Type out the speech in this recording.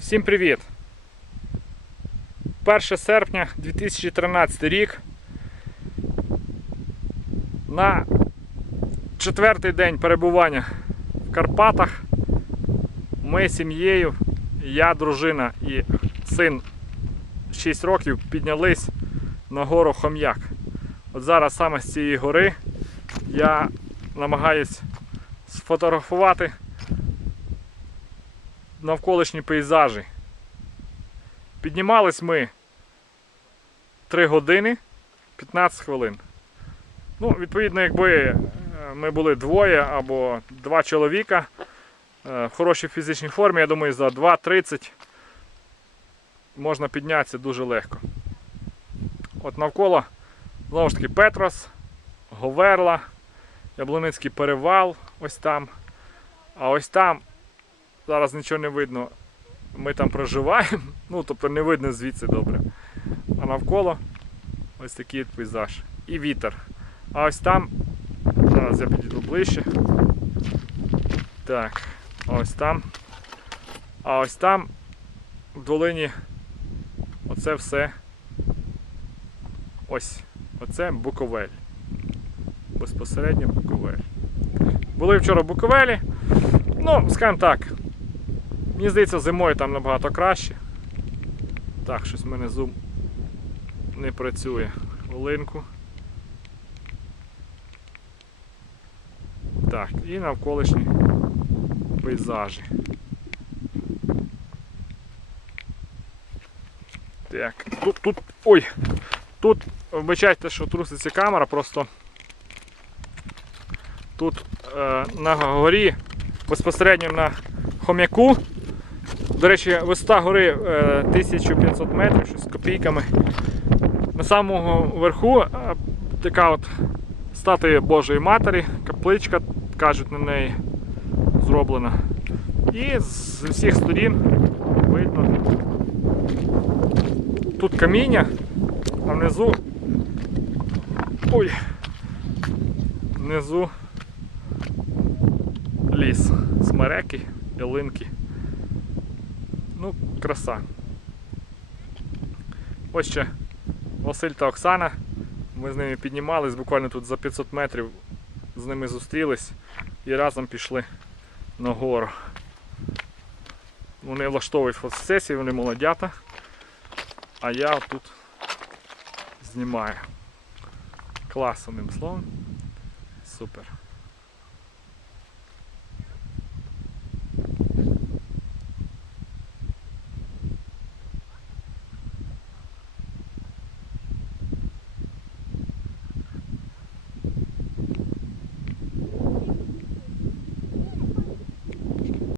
Всім привіт! 1 серпня 2013 рік. На четвертий день перебування в Карпатах ми сім'єю, я, дружина і син 6 років піднялись на гору Хом'як. От зараз саме з цієї гори я намагаюсь сфотографувати навколишні пейзажі. Піднімались ми 3 години 15 хвилин. Ну, відповідно, якби е, ми були двоє або два чоловіка е, в хорошій фізичній формі, я думаю, за 2.30 можна піднятися дуже легко. От навколо, знову ж таки, Петрос, Говерла, Яблуницький перевал, ось там. А ось там зараз нічого не видно. Ми там проживаємо, ну тобто не видно звідси добре. А навколо ось такий пейзаж. І вітер. А ось там, зараз я підійду ближче. Так, ось там. А ось там в долині оце все. Ось. Оце Буковель. Безпосередньо Буковель. Були вчора Буковелі. Ну, скажімо так. Мені здається, зимою там набагато краще. Так, щось в мене зум не працює. Хвилинку. Так, і навколишні пейзажі. Так, тут, тут, ой, тут, вибачайте, що труситься камера, просто тут е, на горі, безпосередньо на хом'яку. До речі, висота гори е, 1500 метрів, щось з копійками. На самому верху е, така от статуя Божої Матері, капличка, кажуть на неї, зроблена. І з усіх сторін видно. Тут каміння, а внизу. Ой! Внизу ліс, смереки, ялинки. Ну, краса. Ось ще Василь та Оксана. Ми з ними піднімались, буквально тут за 500 метрів з ними зустрілись і разом пішли на гору. Вони влаштовують фотосесії, вони молодята, а я тут знімаю. Клас, одним словом. Супер.